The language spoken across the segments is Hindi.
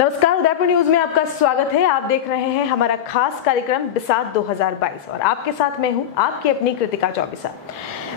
नमस्कार, उदयपुर न्यूज में आपका स्वागत है। आप देख रहे हैं हमारा खास कार्यक्रम बिसात 2022 और आपके साथ मैं हूं आपकी अपनी कृतिका चौबीसा।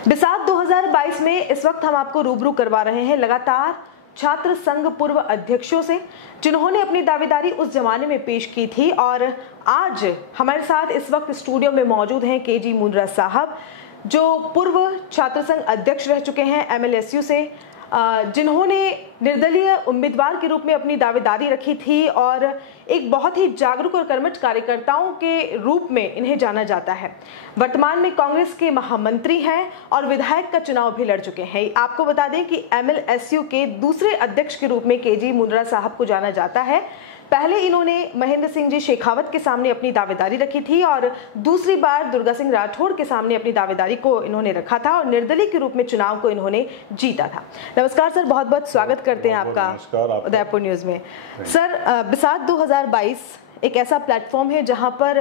बिसात 2022 में इस वक्त हम आपको रूबरू करवा रहे हैं लगातार छात्र संघ पूर्व अध्यक्षों से, जिन्होंने अपनी दावेदारी उस जमाने में पेश की थी। और आज हमारे साथ इस वक्त स्टूडियो में मौजूद हैं केजी मुंद्रा साहब, जो पूर्व छात्र संघ अध्यक्ष रह चुके हैं MLSU से, जिन्होंने निर्दलीय उम्मीदवार के रूप में अपनी दावेदारी रखी थी और एक बहुत ही जागरूक और कर्मठ कार्यकर्ताओं के रूप में इन्हें जाना जाता है। वर्तमान में कांग्रेस के महामंत्री हैं और विधायक का चुनाव भी लड़ चुके हैं। आपको बता दें कि MLSU के दूसरे अध्यक्ष के रूप में केजी मुंद्रा साहब को जाना जाता है। पहले इन्होंने महेंद्र सिंह जी शेखावत के सामने अपनी दावेदारी रखी थी और दूसरी बार दुर्गा सिंह राठौड़ के सामने अपनी दावेदारी को इन्होंने रखा था और निर्दलीय के रूप में चुनाव को इन्होंने जीता था। नमस्कार सर, बहुत बहुत स्वागत करते हैं आपका उदयपुर न्यूज में। सर, बिसात 2022 एक ऐसा प्लेटफॉर्म है जहां पर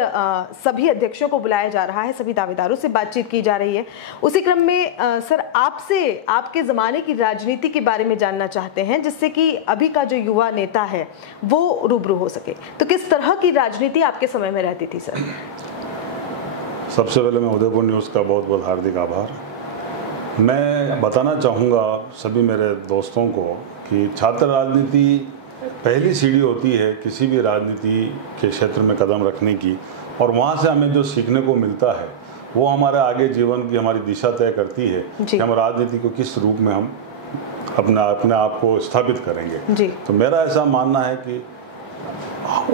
सभी अध्यक्षों को बुलाया जा रहा है, सभी दावेदारों से बातचीत की जा रही है। उसी क्रम में सर, आपसे आपके ज़माने की राजनीति के बारे में जानना चाहते हैं, जिससे कि अभी का जो युवा नेता है वो रूबरू हो सके। तो किस तरह की राजनीति आपके समय में रहती थी सर? सबसे पहले मैं उदयपुर न्यूज़ का बहुत बहुत हार्दिक आभार। मैं बताना चाहूँगा सभी मेरे दोस्तों को कि छात्र राजनीति पहली सीढ़ी होती है किसी भी राजनीति के क्षेत्र में कदम रखने की, और वहाँ से हमें जो सीखने को मिलता है वो हमारे आगे जीवन की हमारी दिशा तय करती है कि हम राजनीति को किस रूप में हम अपने आप को स्थापित करेंगे। तो मेरा ऐसा मानना है कि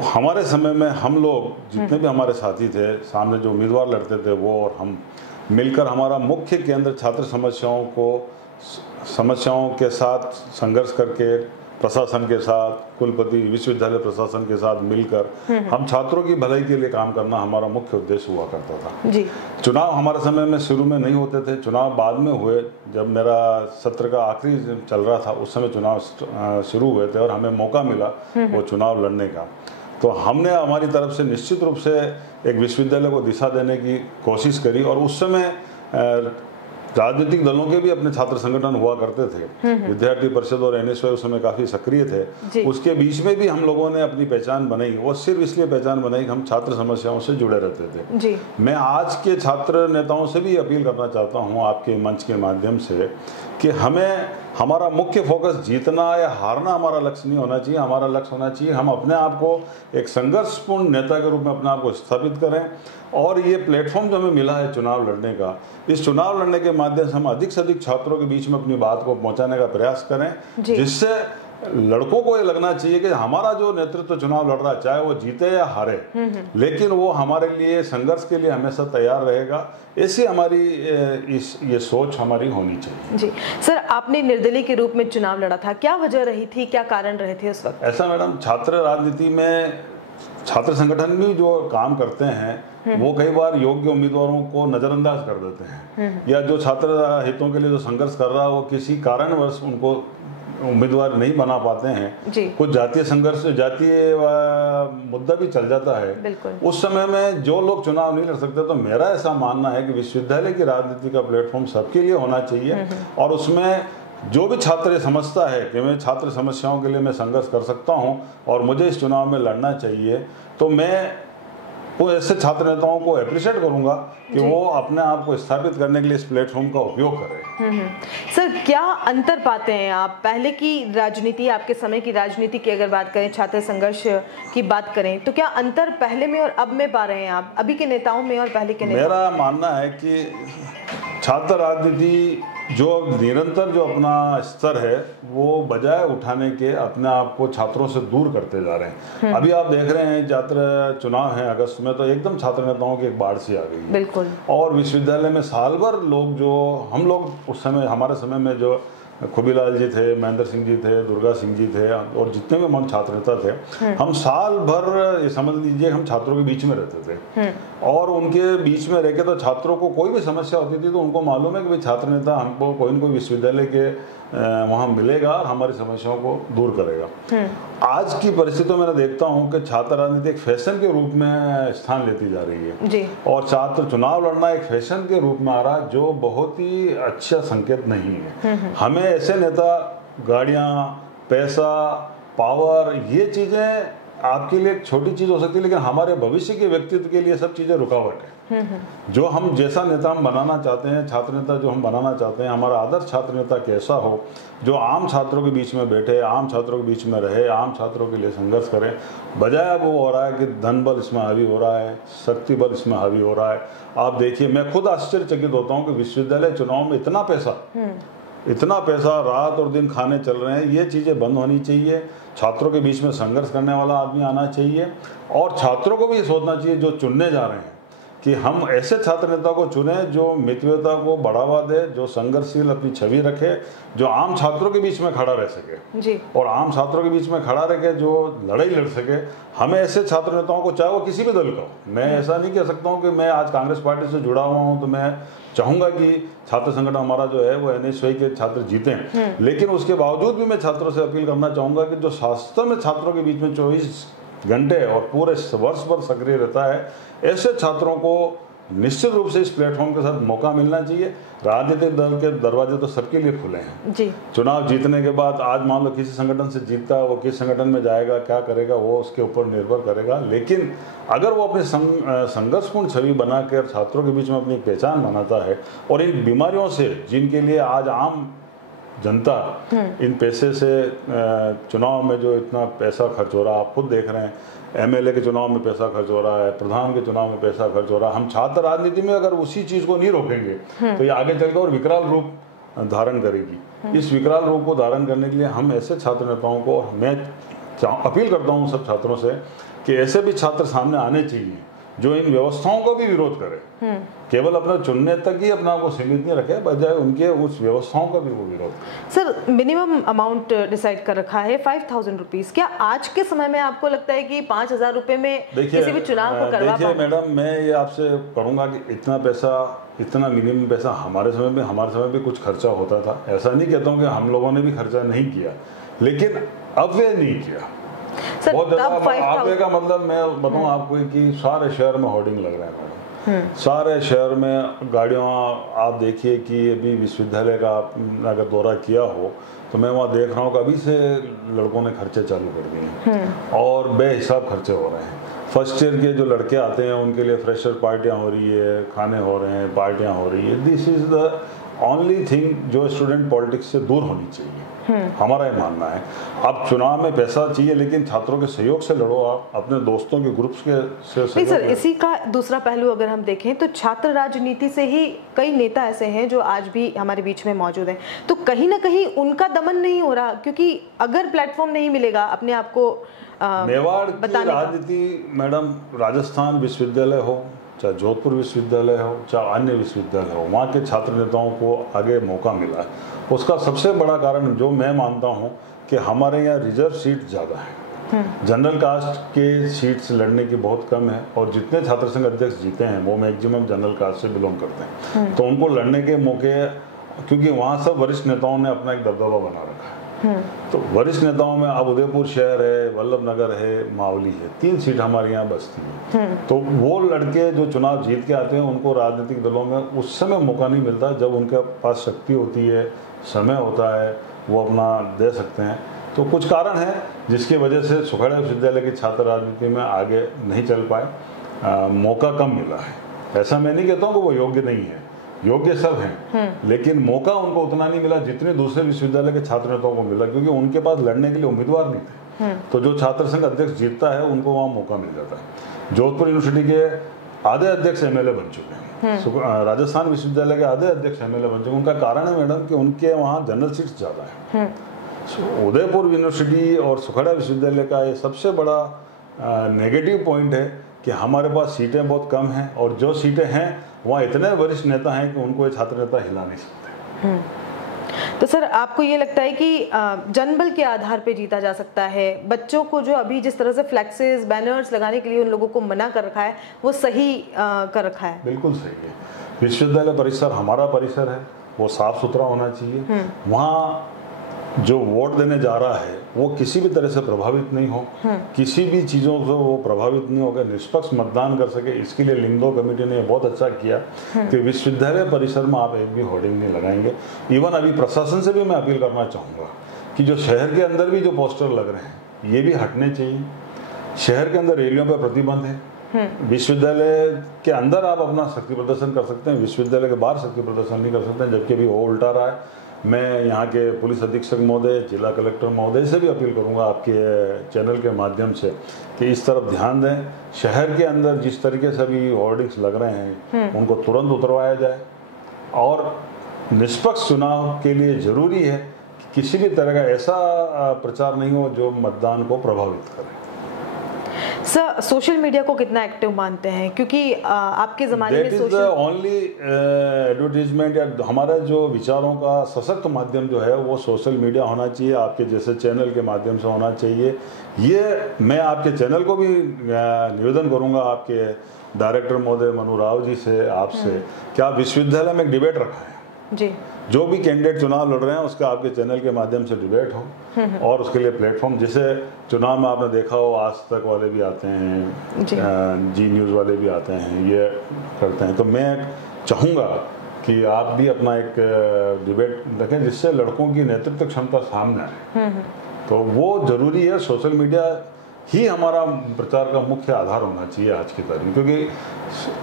हमारे समय में हम लोग जितने भी हमारे साथी थे, सामने जो उम्मीदवार लड़ते थे, वो और हम मिलकर हमारा मुख्य केंद्र छात्र समस्याओं के साथ संघर्ष करके प्रशासन के साथ, कुलपति विश्वविद्यालय प्रशासन के साथ मिलकर हम छात्रों की भलाई के लिए काम करना हमारा मुख्य उद्देश्य हुआ करता था। चुनाव हमारे समय में शुरू में नहीं होते थे, चुनाव बाद में हुए। जब मेरा सत्र का आखिरी चल रहा था उस समय चुनाव शुरू हुए थे और हमें मौका मिला वो चुनाव लड़ने का। तो हमने हमारी तरफ से निश्चित रूप से एक विश्वविद्यालय को दिशा देने की कोशिश करी, और उस समय राजनीतिक दलों के भी अपने छात्र संगठन हुआ करते थे। विद्यार्थी परिषद और NSY उस समय काफी सक्रिय थे। उसके बीच में भी हम लोगों ने अपनी पहचान बनाई, और सिर्फ इसलिए पहचान बनाई कि हम छात्र समस्याओं से जुड़े रहते थे। मैं आज के छात्र नेताओं से भी अपील करना चाहता हूं आपके मंच के माध्यम से कि हमारा मुख्य फोकस जीतना या हारना हमारा लक्ष्य नहीं होना चाहिए। हमारा लक्ष्य होना चाहिए हम अपने आप को एक संघर्षपूर्ण नेता के रूप में अपने आप को स्थापित करें, और ये प्लेटफॉर्म जो हमें मिला है चुनाव लड़ने का, इस चुनाव लड़ने के माध्यम से हम अधिक से अधिक छात्रों के बीच में अपनी बात को पहुंचाने का प्रयास करें, जिससे लड़कों को ये लगना चाहिए कि हमारा जो नेतृत्व चुनाव लड़ रहा है, चाहे वो जीते या हारे, लेकिन वो हमारे लिए संघर्ष के लिए हमेशा तैयार रहेगा। ऐसी हमारी ये सोच हमारी होनी चाहिए। जी सर, आपने निर्दलीय के रूप में चुनाव लड़ा था, क्या वजह रही थी, क्या कारण रहे थे उस वक्त? ऐसा मैडम, छात्र राजनीति में छात्र संगठन भी जो काम करते हैं वो कई बार योग्य उम्मीदवारों को नजरअंदाज कर देते हैं, या जो छात्र हितों के लिए जो संघर्ष कर रहा है वो किसी कारणवश उनको उम्मीदवार नहीं बना पाते हैं। कुछ जातीय संघर्ष, जातीय मुद्दा भी चल जाता है। उस समय में जो लोग चुनाव नहीं लड़ सकते, तो मेरा ऐसा मानना है कि विश्वविद्यालय की राजनीति का प्लेटफॉर्म सबके लिए होना चाहिए, और उसमें जो भी छात्र समझता है कि मैं छात्र समस्याओं के लिए मैं संघर्ष कर सकता हूं और मुझे इस चुनाव में लड़ना चाहिए, तो मैं वो ऐसे छात्र नेताओं को अप्रिशिएट करूंगा कि वो अपने आप को स्थापित करने के लिए इस प्लेटफॉर्म का उपयोग करें। सर, क्या अंतर पाते हैं आप पहले की राजनीति, आपके समय की राजनीति की अगर बात करें, छात्र संघर्ष की बात करें, तो क्या अंतर पहले में और अब में पा रहे हैं आप, अभी के नेताओं में और पहले के नेताओं? मेरा मानना है कि छात्र राजनीति जो निरंतर जो अपना स्तर है वो बजाय उठाने के अपने आप को छात्रों से दूर करते जा रहे हैं। अभी आप देख रहे हैं छात्र चुनाव है अगस्त में, तो एकदम छात्र नेताओं की एक बाढ़ सी आ गई है। बिल्कुल। और विश्वविद्यालय में साल भर लोग, जो हम लोग उस समय, हमारे समय में जो खुबीलाल जी थे, महेंद्र सिंह जी थे, दुर्गा सिंह जी थे, और जितने भी हम छात्र नेता थे, हम साल भर ये समझ लीजिए हम छात्रों के बीच में रहते थे, और उनके बीच में रह के तो छात्रों को कोई भी समस्या होती थी तो उनको मालूम है कि भाई छात्र नेता हमको कोई न कोई विश्वविद्यालय के वहाँ मिलेगा और हमारी समस्याओं को दूर करेगा। आज की परिस्थितियों में मैं देखता हूँ कि छात्र राजनीति एक फैशन के रूप में स्थान लेती जा रही है जी। और छात्र चुनाव लड़ना एक फैशन के रूप में आ रहा है, जो बहुत ही अच्छा संकेत नहीं है। हमें ऐसे नेता गाड़ियाँ, पैसा पावर, ये चीजें आपके लिए एक छोटी चीज हो सकती है, लेकिन हमारे भविष्य के व्यक्तित्व के लिए सब चीजें रुकावट है। जो हम जैसा नेता हम बनाना चाहते हैं, छात्र नेता जो हम बनाना चाहते हैं, हमारा आदर्श छात्र नेता कैसा हो, जो आम छात्रों के बीच में बैठे, आम छात्रों के बीच में रहे, आम छात्रों के लिए संघर्ष करें, बजाय वो हो रहा है कि धन बल इसमें हावी हो रहा है, शक्ति बल इसमें हावी हो रहा है। आप देखिए, मैं खुद आश्चर्यचकित होता हूँ कि विश्वविद्यालय चुनाव में इतना पैसा रात और दिन खाने चल रहे हैं। ये चीज़ें बंद होनी चाहिए। छात्रों के बीच में संघर्ष करने वाला आदमी आना चाहिए, और छात्रों को भी सोचना चाहिए जो चुनने जा रहे हैं कि हम ऐसे छात्र नेता को चुने जो मितव्ययता को बढ़ावा दे, जो संघर्षशील अपनी छवि रखे, जो आम छात्रों के बीच में खड़ा रह सके जी। और आम छात्रों के बीच में खड़ा रह के जो लड़ाई लड़ सके। हमें ऐसे छात्र नेताओं को, चाहे वो किसी भी दल का हो, मैं ऐसा नहीं कह सकता हूँ कि मैं आज कांग्रेस पार्टी से जुड़ा हुआ हूँ तो मैं चाहूंगा कि छात्र संगठन हमारा जो है वो NSY के छात्र जीते, लेकिन उसके बावजूद भी मैं छात्रों से अपील करना चाहूंगा कि जो शास्त्र में छात्रों के बीच में 24 घंटे और पूरे वर्ष भर सक्रिय रहता है, ऐसे छात्रों को निश्चित रूप से इस प्लेटफॉर्म के साथ मौका मिलना चाहिए। राजनीतिक दल के दरवाजे तो सबके लिए खुले हैं जी। चुनाव जीतने के बाद आज मान लो किसी संगठन से जीतता है, वो किस संगठन में जाएगा, क्या करेगा, वो उसके ऊपर निर्भर करेगा। लेकिन अगर वो अपनी संघर्षपूर्ण छवि बनाकर छात्रों के बीच में अपनी पहचान बनाता है, और इन बीमारियों से जिनके लिए आज आम जनता इन पैसे से, चुनाव में जो इतना पैसा खर्च हो रहा है, आप खुद देख रहे हैं, MLA के चुनाव में पैसा खर्च हो रहा है, प्रधान के चुनाव में पैसा खर्च हो रहा है। हम छात्र राजनीति में अगर उसी चीज को नहीं रोकेंगे तो ये आगे चलकर और विकराल रूप धारण करेगी। इस विकराल रूप को धारण करने के लिए हम ऐसे छात्र नेताओं को, मैं अपील करता हूँ सब छात्रों से कि ऐसे भी छात्र सामने आने चाहिए जो इन व्यवस्थाओं का भी विरोध करे। केवल अपना चुनने तक ही अपना को सीमित नहीं रखे, बजाय उनके उस व्यवस्थाओं का भी वो विरोध। सर, मिनिमम अमाउंट डिसाइड कर रखा है 5000 रुपीज। क्या आज के समय में आपको लगता है कि 5000 रुपए में किसी भी चुनाव को करवा पाएंगे? देखिए मैडम, मैं ये आपसे कहूँगा कि इतना पैसा, इतना मिनिमम पैसा हमारे समय में कुछ खर्चा होता था। ऐसा नहीं कहता हूँ कि हम लोगों ने भी खर्चा नहीं किया, लेकिन अब वे नहीं किया बहुत ज्यादा। आपके का मतलब मैं बताऊँ आपको कि सारे शहर में होर्डिंग लग रहे हैं, सारे शहर में गाड़ियाँ। आप देखिए कि अभी विश्वविद्यालय का अगर दौरा किया हो तो मैं वहाँ देख रहा हूँ कि अभी से लड़कों ने खर्चे चालू कर दिए हैं और बेहिसाब खर्चे हो रहे हैं। फर्स्ट ईयर के जो लड़के आते हैं उनके लिए फ्रेशर पार्टियाँ हो रही है, खाने हो रहे हैं, पार्टियाँ हो रही है। This is the only thing जो स्टूडेंट पॉलिटिक्स से दूर होनी चाहिए, हमारा ये मानना है। अब चुनाव में पैसा चाहिए, लेकिन छात्रों के सहयोग से लड़ो, आप अपने दोस्तों के ग्रुप्स के से नहीं सर, इसी का दूसरा पहलू अगर हम देखें तो छात्र राजनीति से ही कई नेता ऐसे हैं जो आज भी हमारे बीच में मौजूद हैं, तो कहीं ना कहीं उनका दमन नहीं हो रहा, क्योंकि अगर प्लेटफॉर्म नहीं मिलेगा अपने आप को मेवाड़ की राजनीति मैडम, राजस्थान विश्वविद्यालय हो, चाहे जोधपुर विश्वविद्यालय हो, चाहे अन्य विश्वविद्यालय हो, वहाँ के छात्र नेताओं को आगे मौका मिला है। उसका सबसे बड़ा कारण जो मैं मानता हूँ कि हमारे यहाँ रिजर्व सीट ज़्यादा है, जनरल कास्ट के सीट्स लड़ने की बहुत कम है, और जितने छात्र संघ अध्यक्ष जीते हैं वो मैक्सिमम जनरल कास्ट से बिलोंग करते हैं, तो उनको लड़ने के मौके, क्योंकि वहाँ सब वरिष्ठ नेताओं ने अपना एक दबदबा बना रखा है। तो वरिष्ठ नेताओं में अब उदयपुर शहर है, वल्लभ नगर है, मावली है, 3 सीट हमारे यहाँ बचती हैं। तो वो लड़के जो चुनाव जीत के आते हैं उनको राजनीतिक दलों में उस समय मौका नहीं मिलता जब उनके पास शक्ति होती है, समय होता है, वो अपना दे सकते हैं। तो कुछ कारण है जिसकी वजह से सुखाड़ा विश्वविद्यालय के छात्र राजनीति में आगे नहीं चल पाए, मौका कम मिला है। ऐसा मैं नहीं कहता हूँ कि वो योग्य नहीं है, योग्य सब हैं, लेकिन मौका उनको उतना नहीं मिला जितने दूसरे विश्वविद्यालय के छात्र नेताओं को मिला, क्योंकि उनके पास लड़ने के लिए उम्मीदवार नहीं थे। तो जो छात्र संघ अध्यक्ष जीतता है उनको वहाँ मौका मिल जाता है। जोधपुर यूनिवर्सिटी के आधे अध्यक्ष MLA बन चुके हैं, राजस्थान विश्वविद्यालय के आधे अध्यक्ष MLA बन चुके हैं। उनका कारण है मैडम कि उनके वहाँ जनरल सीट्स ज़्यादा है। उदयपुर यूनिवर्सिटी और सुखाड़ा विश्वविद्यालय का ये सबसे बड़ा नेगेटिव पॉइंट है कि हमारे पास सीटें बहुत कम हैं, और जो सीटें हैं वहाँ इतने वरिष्ठ नेता हैं कि उनको ये छात्र नेता हिला नहीं सकते। तो सर, आपको ये लगता है कि जनबल के आधार पे जीता जा सकता है? बच्चों को जो अभी जिस तरह से फ्लैक्सेस, बैनर्स लगाने के लिए उन लोगों को मना कर रखा है, वो सही कर रखा है? बिल्कुल सही है। विश्वविद्यालय परिसर हमारा परिसर है, वो साफ सुथरा होना चाहिए। वहाँ जो वोट देने जा रहा है वो किसी भी तरह से प्रभावित नहीं हो, किसी भी चीज़ों से वो प्रभावित नहीं होकर निष्पक्ष मतदान कर सके। इसके लिए लिंगदो कमेटी ने बहुत अच्छा किया कि विश्वविद्यालय परिसर में आप एक भी होर्डिंग नहीं लगाएंगे। इवन अभी प्रशासन से भी मैं अपील करना चाहूँगा कि जो शहर के अंदर भी जो पोस्टर लग रहे हैं ये भी हटने चाहिए। शहर के अंदर रैलियों पर प्रतिबंध है, विश्वविद्यालय के अंदर आप अपना शक्ति प्रदर्शन कर सकते हैं, विश्वविद्यालय के बाहर शक्ति प्रदर्शन नहीं कर सकते हैं, जबकि अभी वो उल्टा रहा है। मैं यहाँ के पुलिस अधीक्षक महोदय, जिला कलेक्टर महोदय से भी अपील करूँगा आपके चैनल के माध्यम से कि इस तरफ ध्यान दें। शहर के अंदर जिस तरीके से अभी होर्डिंग्स लग रहे हैं उनको तुरंत उतरवाया जाए, और निष्पक्ष चुनाव के लिए जरूरी है कि किसी भी तरह का ऐसा प्रचार नहीं हो जो मतदान को प्रभावित करे। सर, सोशल मीडिया को कितना एक्टिव मानते हैं, क्योंकि आपके ज़माने में सोशल ओनली एडवर्टीजमेंट या हमारा जो विचारों का सशक्त माध्यम जो है वो सोशल मीडिया होना चाहिए, आपके जैसे चैनल के माध्यम से होना चाहिए। ये मैं आपके चैनल को भी निवेदन करूंगा, आपके डायरेक्टर महोदय मनु राव जी से, आपसे, कि आप विश्वविद्यालय में एक डिबेट रखा है जी, जो भी कैंडिडेट चुनाव लड़ रहे हैं उसका आपके चैनल के माध्यम से डिबेट हो, और उसके लिए प्लेटफॉर्म, जैसे चुनाव में आपने देखा हो आज तक वाले भी आते हैं, जी न्यूज़ वाले भी आते हैं, ये करते हैं। तो मैं चाहूँगा कि आप भी अपना एक डिबेट रखें जिससे लड़कों की नेतृत्व क्षमता सामने आए। तो वो ज़रूरी है, सोशल मीडिया ही हमारा प्रचार का मुख्य आधार होना चाहिए आज की तारीख, क्योंकि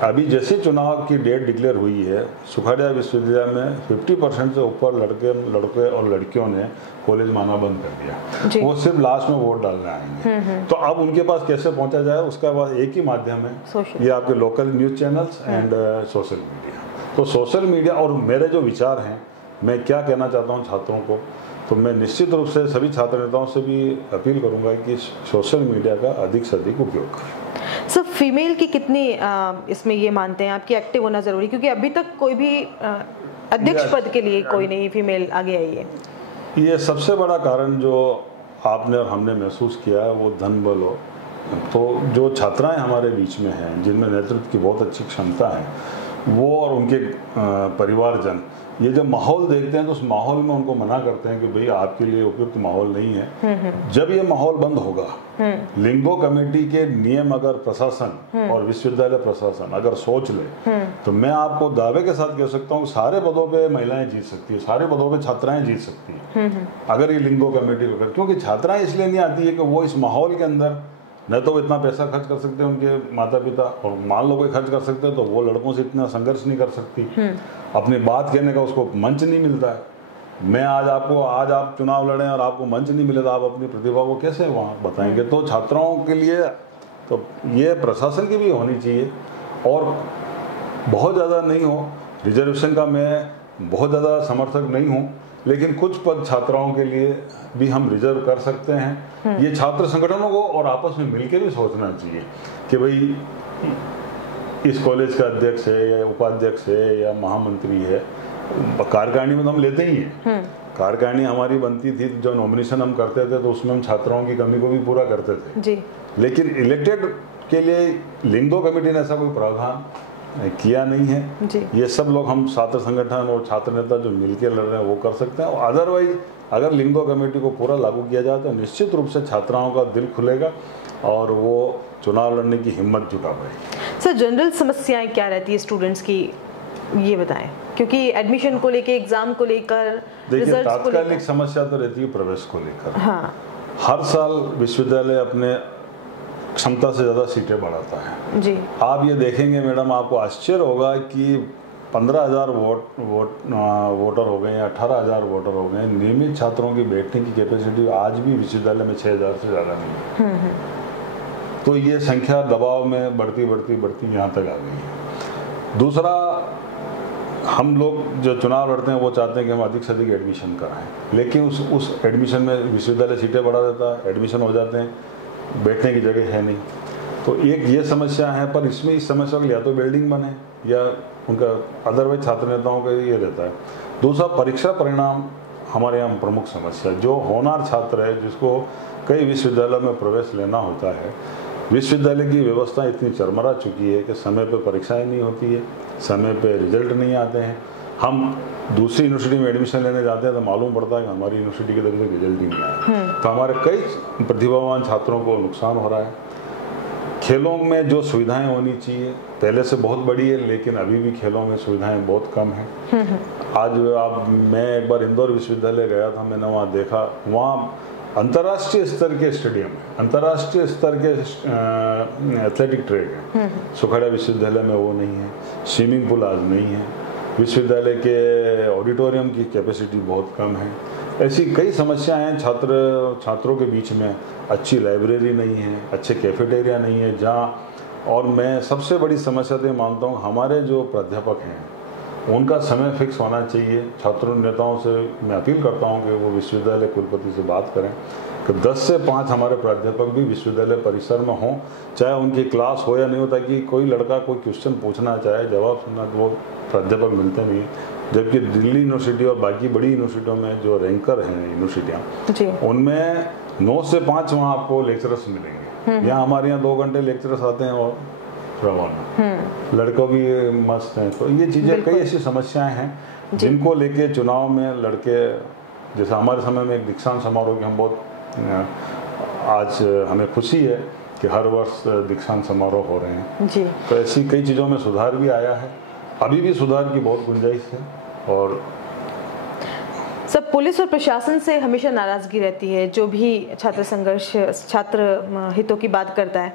अभी जैसे चुनाव की डेट डिक्लेयर हुई है, सुखाड़िया विश्वविद्यालय में 50% से ऊपर लड़के और लड़कियों ने कॉलेज माना बंद कर दिया। वो सिर्फ लास्ट में वोट डालने आएंगे। तो अब उनके पास कैसे पहुंचा जाए, उसका पास एक ही माध्यम है, ये आपके local news channels and social media. तो सोशल मीडिया, और मेरे जो विचार हैं, मैं क्या कहना चाहता हूँ छात्रों को, तो मैं निश्चित रूप से सभी छात्र नेताओं से भी अपील करूंगा कि सोशल मीडिया का अधिक से अधिक उपयोग करें। सर, फीमेल की कितनी इसमें ये मानते हैं आपकी एक्टिव होना जरूरी, क्योंकि अभी तक कोई भी अध्यक्ष पद के लिए कोई नहीं फीमेल आगे आई है। ये सबसे बड़ा कारण जो आपने और हमने महसूस किया है वो धन बल हो। तो जो छात्राएं हमारे बीच में हैं जिनमें नेतृत्व की बहुत अच्छी क्षमता है, वो और उनके परिवारजन ये जब माहौल देखते हैं तो उस माहौल में उनको मना करते हैं कि भाई आपके लिए उपयुक्त माहौल नहीं है। जब ये माहौल बंद होगा, लिंगो कमेटी के नियम अगर प्रशासन और विश्वविद्यालय प्रशासन अगर सोच ले, तो मैं आपको दावे के साथ कह सकता हूँ सारे पदों पे महिलाएं जीत सकती है, सारे पदों पे छात्राएं जीत सकती है, अगर ये लिंगो कमेटी को कर। क्योंकि छात्राएं इसलिए नहीं आती है कि वो इस माहौल के अंदर न तो इतना पैसा खर्च कर सकते हैं उनके माता पिता, और मान लो कोई खर्च कर सकते हैं तो वो लड़कों से इतना संघर्ष नहीं कर सकती, अपनी बात कहने का उसको मंच नहीं मिलता है। मैं आज आप चुनाव लड़ें और आपको मंच नहीं मिले तो आप अपनी प्रतिभा को कैसे वहाँ बताएंगे। तो छात्राओं के लिए तो ये प्रशासन की भी होनी चाहिए, और बहुत ज़्यादा नहीं हो, रिजर्वेशन का मैं बहुत ज़्यादा समर्थक नहीं हूँ, लेकिन कुछ पद छात्राओं के लिए भी हम रिजर्व कर सकते हैं। ये छात्र संगठनों को और आपस में मिलकर भी सोचना चाहिए कि भाई इस कॉलेज का अध्यक्ष है या उपाध्यक्ष है या महामंत्री है, कार्यकारिणी में तो हम लेते ही हैं। कार्यकारिणी हमारी बनती थी, जो नॉमिनेशन हम करते थे तो उसमें हम छात्राओं की कमी को भी पूरा करते थे जी। लेकिन इलेक्टेड के लिए लिंगो कमेटी ने ऐसा कोई प्रावधान किया नहीं है जी। ये सब लोग हम छात्र संगठन और छात्र नेता जो मिलकर लड़ रहे हैं वो कर सकते हैं, और अदरवाइज अगर लिंगो कमेटी को पूरा लागू किया जाए तो निश्चित रूप से छात्राओं का दिल खुलेगा और वो चुनाव लड़ने की हिम्मत जुटा पाएगी। सर, जनरल समस्याएं क्या रहती है स्टूडेंट्स की, ये बताएं, क्योंकि एडमिशन को लेकर, एग्जाम को लेकर, देखिए तात्कालिक समस्या तो रहती है प्रवेश को लेकर। हाँ। हर साल विश्वविद्यालय अपने क्षमता से ज़्यादा सीटें बढ़ाता है जी। आप ये देखेंगे मैडम, आपको आश्चर्य होगा कि 15,000 वोटर हो गए या 18,000 वोटर हो गए, नियमित छात्रों की बैठने की कैपेसिटी आज भी विश्वविद्यालय में 6,000 से ज़्यादा नहीं है। तो ये संख्या दबाव में बढ़ती यहाँ तक आ गई है। दूसरा, हम लोग जो चुनाव लड़ते हैं वो चाहते हैं कि हम अधिक से अधिक एडमिशन कराएं, लेकिन उस एडमिशन में विश्वविद्यालय सीटें बढ़ा देता है, एडमिशन हो जाते हैं, बैठने की जगह है नहीं। तो एक ये समस्या है, पर इसमें इस समस्या के लिए या तो बिल्डिंग बने या उनका अदरवाइज छात्र नेताओं का ये रहता है। दूसरा, परीक्षा परिणाम हमारे यहाँ प्रमुख समस्या। जो होनहार छात्र है जिसको कई विश्वविद्यालय में प्रवेश लेना होता है, विश्वविद्यालय की व्यवस्था इतनी चरमरा चुकी है कि समय पर परीक्षाएं नहीं होती है, समय पर रिजल्ट नहीं आते हैं। हम दूसरी यूनिवर्सिटी में एडमिशन लेने जाते हैं तो मालूम पड़ता है कि हमारी यूनिवर्सिटी के तरफ से रिजल्ट ही नहीं आया। तो हमारे कई प्रतिभावान छात्रों को नुकसान हो रहा है। खेलों में जो सुविधाएं होनी चाहिए पहले से बहुत बड़ी है, लेकिन अभी भी खेलों में सुविधाएं बहुत कम हैं। आज मैं एक बार इंदौर विश्वविद्यालय गया था, मैंने वहाँ देखा, वहाँ अंतर्राष्ट्रीय स्तर के स्टेडियम है, अंतर्राष्ट्रीय स्तर के एथलेटिक ट्रैक है। सुखाड़ा विश्वविद्यालय में वो नहीं है, स्विमिंग पूल आज नहीं है, विश्वविद्यालय के ऑडिटोरियम की कैपेसिटी बहुत कम है। ऐसी कई समस्याएं हैं। छात्रों के बीच में अच्छी लाइब्रेरी नहीं है, अच्छे कैफेटेरिया नहीं है जहाँ, और मैं सबसे बड़ी समस्या तो मानता हूँ हमारे जो प्राध्यापक हैं उनका समय फिक्स होना चाहिए। छात्र नेताओं से मैं अपील करता हूँ कि वो विश्वविद्यालय कुलपति से बात करें कि 10 से 5 हमारे प्राध्यापक भी विश्वविद्यालय परिसर में हों, चाहे उनकी क्लास हो या नहीं हो, ताकि कोई लड़का कोई क्वेश्चन पूछना चाहे, जवाब सुनना, तो वो प्राध्यापक मिलते नहीं। जबकि दिल्ली यूनिवर्सिटी और बाकी बड़ी यूनिवर्सिटियों में जो रैंकर हैं यूनिवर्सिटियाँ, उनमें 9 से 5 वहाँ आपको लेक्चरर्स मिलेंगे। यहाँ हमारे यहाँ 2 घंटे लेक्चरर्स आते हैं और रवाना, लड़कों भी मस्त हैं। तो ये चीज़ें, कई ऐसी समस्याएं हैं जिनको लेके चुनाव में लड़के, जैसे हमारे समय में एक दीक्षांत समारोह की हम बहुत, आज हमें खुशी है कि हर वर्ष दीक्षांत समारोह हो रहे हैं जी। तो ऐसी कई चीज़ों में सुधार भी आया है, अभी भी सुधार की बहुत गुंजाइश है। और सब पुलिस और प्रशासन से हमेशा नाराजगी रहती है। जो भी छात्र संघर्ष, छात्र हितों की बात करता है,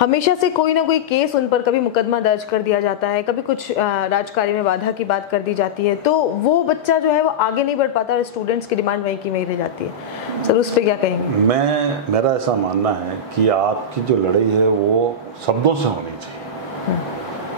हमेशा से कोई ना कोई केस उन पर, कभी मुकदमा दर्ज कर दिया जाता है, कभी कुछ राजकार्य में बाधा की बात कर दी जाती है, तो वो बच्चा जो है वो आगे नहीं बढ़ पाता और स्टूडेंट्स की डिमांड वहीं की वहीं रह जाती है। सर उस पर क्या कहेंगे? मेरा ऐसा मानना है कि आपकी जो लड़ाई है वो शब्दों से होनी चाहिए।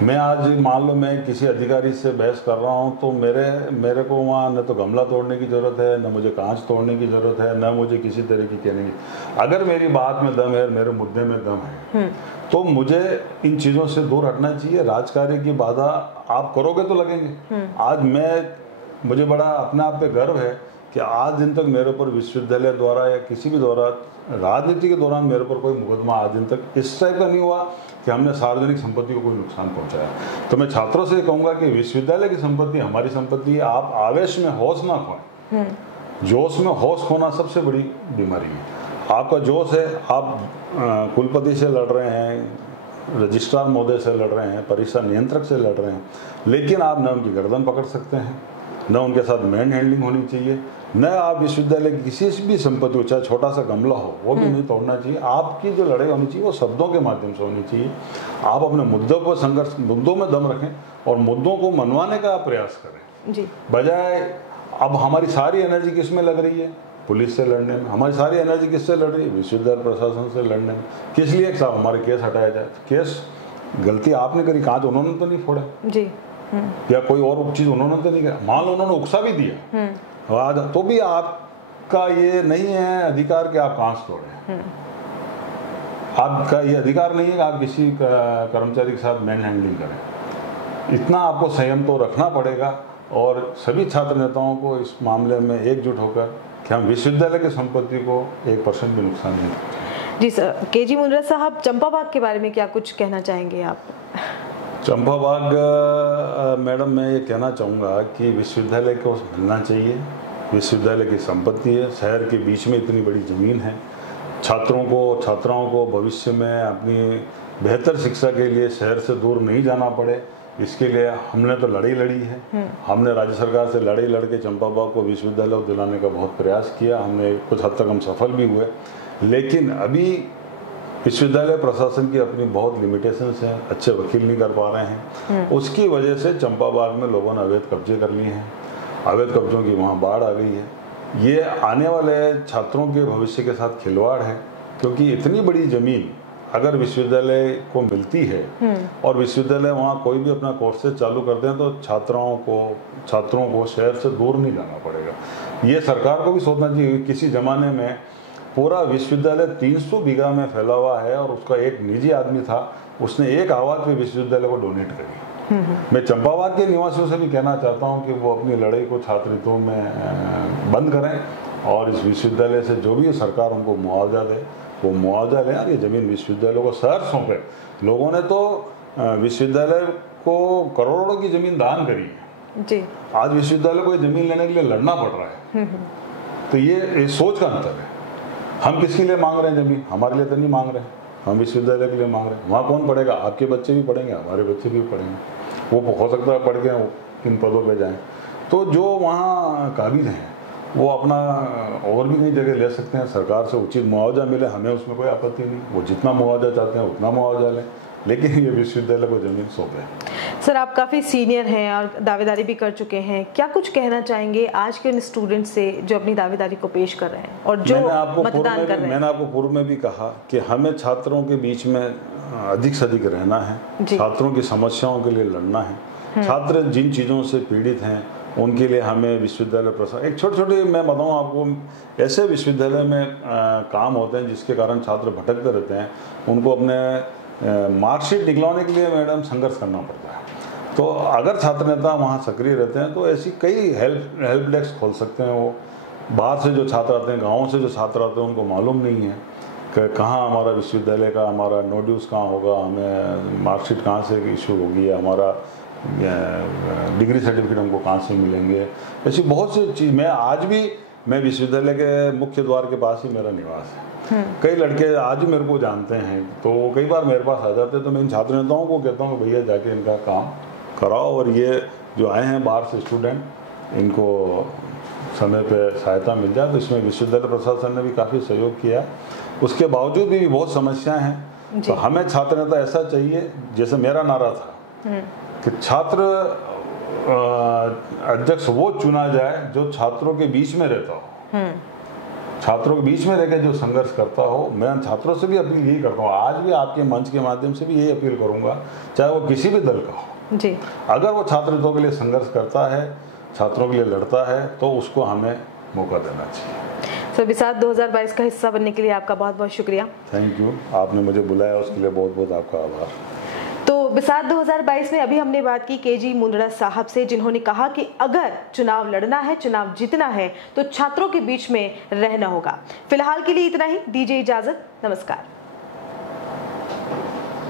मैं आज मान लो मैं किसी अधिकारी से बहस कर रहा हूँ तो मेरे को वहाँ न तो गमला तोड़ने की ज़रूरत है, न मुझे कांच तोड़ने की ज़रूरत है, न मुझे किसी तरह की कहने की। अगर मेरी बात में दम है, मेरे मुद्दे में दम है, तो मुझे इन चीज़ों से दूर हटना चाहिए। राजकार्य की बाधा आप करोगे तो लगेंगे। आज मुझे बड़ा अपने आप पे गर्व है कि आज दिन तक मेरे ऊपर विश्वविद्यालय द्वारा या किसी भी द्वारा राजनीति के दौरान मेरे ऊपर कोई मुकदमा आज दिन तक इस टाइप का नहीं हुआ कि हमने सार्वजनिक संपत्ति को कोई नुकसान पहुंचाया। तो मैं छात्रों से कहूँगा कि विश्वविद्यालय की संपत्ति हमारी संपत्ति है। आप आवेश में होश ना खोएं। जोश में होश खोना सबसे बड़ी बीमारी है। आपका जोश है, आप कुलपति से लड़ रहे हैं, रजिस्ट्रार महोदय से लड़ रहे हैं, परीक्षा नियंत्रक से लड़ रहे हैं, लेकिन आप न उनकी गर्दन पकड़ सकते हैं, न उनके साथ मैन हैंडलिंग होनी चाहिए, न आप विश्वविद्यालय की किसी भी संपत्ति हो, चाहे छोटा सा गमला हो, वो भी नहीं तोड़ना चाहिए। आपकी जो लड़ाई होनी चाहिए वो शब्दों के माध्यम से होनी चाहिए। आप अपने मुद्दों पर संघर्ष, मुद्दों में दम रखें और मुद्दों को मनवाने का प्रयास करें जी। बजाय अब हमारी सारी एनर्जी किस में लग रही है? पुलिस से लड़ने में। हमारी सारी एनर्जी किससे लड़ रही है? विश्वविद्यालय प्रशासन से लड़ने में। किस लिए? साहब हमारे केस हटाया जाए। केस गलती आपने करी, कांच उन्होंने तो नहीं फोड़ा जी, या कोई और चीज उन्होंने तो नहीं किया। मान लो उन्होंने उकसा भी दिया आज, तो भी आपका ये नहीं है अधिकार कि आप कांच तोड़ें। आपका ये अधिकार नहीं है कि आप किसी कर्मचारी के साथ मैन हैंडलिंग करें। इतना आपको संयम तो रखना पड़ेगा और सभी छात्र नेताओं को इस मामले में एकजुट होकर कि हम विश्वविद्यालय की संपत्ति को 1% भी नुकसान नहीं दें। जी सर। केजी मुंद्रा साहब, चंपा बाग के बारे में क्या कुछ कहना चाहेंगे आप? चंपा बाग मैडम, मैं ये कहना चाहूँगा कि विश्वविद्यालय को मिलना चाहिए। विश्वविद्यालय की संपत्ति है, शहर के बीच में इतनी बड़ी ज़मीन है। छात्राओं को भविष्य में अपनी बेहतर शिक्षा के लिए शहर से दूर नहीं जाना पड़े, इसके लिए हमने तो लड़ाई लड़ी है। हमने राज्य सरकार से लड़ाई लड़के चंपा बाग को विश्वविद्यालय दिलाने का बहुत प्रयास किया। हमने कुछ हद तक हम सफल भी हुए, लेकिन अभी विश्वविद्यालय प्रशासन की अपनी बहुत लिमिटेशंस हैं, अच्छे वकील नहीं कर पा रहे हैं। उसकी वजह से चंपा बाग में लोगों ने अवैध कब्जे कर लिए हैं। अवैध कब्जों की वहाँ बाढ़ आ गई है। ये आने वाले छात्रों के भविष्य के साथ खिलवाड़ है, क्योंकि इतनी बड़ी ज़मीन अगर विश्वविद्यालय को मिलती है और विश्वविद्यालय वहाँ कोई भी अपना कोर्सेज चालू करते हैं, तो छात्रों को शहर से दूर नहीं जाना पड़ेगा। ये सरकार को भी सोचना चाहिए। किसी ज़माने में पूरा विश्वविद्यालय 300 बीघा में फैला हुआ है और उसका एक निजी आदमी था, उसने एक आवाज़ पे विश्वविद्यालय को डोनेट करी। मैं चंपाबाग के निवासियों से भी कहना चाहता हूं कि वो अपनी लड़ाई को छात्र हितों में बंद करें और इस विश्वविद्यालय से जो भी सरकार उनको मुआवजा दे वो मुआवजा लें। और ये ज़मीन विश्वविद्यालय को शहर सौंपे। लोगों ने तो विश्वविद्यालय को करोड़ों की ज़मीन दान करी है जी। आज विश्वविद्यालय को ये ज़मीन लेने के लिए लड़ना पड़ रहा है। तो ये सोच का अंतर है। हम किसके लिए मांग रहे हैं ज़मीन? हमारे लिए तो नहीं मांग रहे हैं, हम विश्वविद्यालय के लिए मांग रहे हैं। वहाँ कौन पढ़ेगा? आपके बच्चे भी पढ़ेंगे, हमारे बच्चे भी पढ़ेंगे। वो हो सकता है पढ़ के किन पदों पे जाएं। तो जो वहाँ काबिज हैं वो अपना और भी कई जगह ले सकते हैं, सरकार से उचित मुआवजा मिले, हमें उसमें कोई आपत्ति नहीं, वो जितना मुआवजा चाहते हैं उतना मुआवजा लें, लेकिन ये विश्वविद्यालय को जमीन सौंपे। सर, आप काफ़ी सीनियर हैं और दावेदारी भी कर चुके हैं, क्या कुछ कहना चाहेंगे आज के उन स्टूडेंट से जो अपनी दावेदारी को पेश कर रहे हैं और जो मतदान कर रहे हैं? मैंने आपको पूर्व में भी कहा कि हमें छात्रों के बीच में अधिक से अधिक रहना है, छात्रों की समस्याओं के लिए लड़ना है। छात्र जिन चीज़ों से पीड़ित हैं उनके लिए हमें विश्वविद्यालय प्रशासन, एक छोटे छोटे मैं बताऊँ आपको, ऐसे विश्वविद्यालय में काम होते हैं जिसके कारण छात्र भटकते रहते हैं, उनको अपने मार्कशीट निकलवाने के लिए मैडम संघर्ष करना पड़ता है। तो अगर छात्र नेता वहाँ सक्रिय रहते हैं तो ऐसी कई हेल्प डेस्क खोल सकते हैं। वो बाहर से जो छात्र आते हैं, गाँव से जो छात्र आते हैं, उनको मालूम नहीं है कि कहाँ हमारा विश्वविद्यालय का हमारा नोड्यूस कहाँ होगा, हमें मार्कशीट कहाँ से इशू होगी, हमारा डिग्री सर्टिफिकेट हमको कहाँ से मिलेंगे। ऐसी बहुत सी चीज़, मैं विश्वविद्यालय के मुख्य द्वार के पास ही मेरा निवास है। कई लड़के आज भी मेरे को जानते हैं, तो कई बार मेरे पास आ जाते हैं, तो मैं इन छात्र नेताओं को कहता हूँ भैया जाके इनका काम कराओ, और ये जो आए हैं बाहर से स्टूडेंट, इनको समय पे सहायता मिल जाए। तो इसमें विश्वविद्यालय प्रशासन ने भी काफ़ी सहयोग किया, उसके बावजूद भी बहुत समस्याएं हैं। तो हमें छात्र नेता ऐसा चाहिए, जैसे मेरा नारा था कि छात्र अध्यक्ष वो चुना जाए जो छात्रों के बीच में रहता हो, छात्रों के बीच में रहकर जो संघर्ष करता हो। मैं छात्रों से भी अपील यही करता हूँ, आज भी आपके मंच के माध्यम से भी यही अपील करूँगा, चाहे वो किसी भी दल का हो जी, अगर वो छात्र हितों के लिए संघर्ष करता है, छात्रों के लिए लड़ता है, तो उसको हमें मौका देना चाहिए। सर, बिसात 2022 का हिस्सा बनने के लिए आपका बहुत बहुत शुक्रिया। थैंक यू, आपने मुझे बुलाया उसके लिए बहुत बहुत आपका आभार। तो बिसात 2022 में अभी हमने बात की केजी मुंदड़ा साहब से, जिन्होंने कहा कि अगर चुनाव लड़ना है, चुनाव जीतना है, तो छात्रों के बीच में रहना होगा। फिलहाल के लिए इतना ही, दीजिए इजाजत, नमस्कार।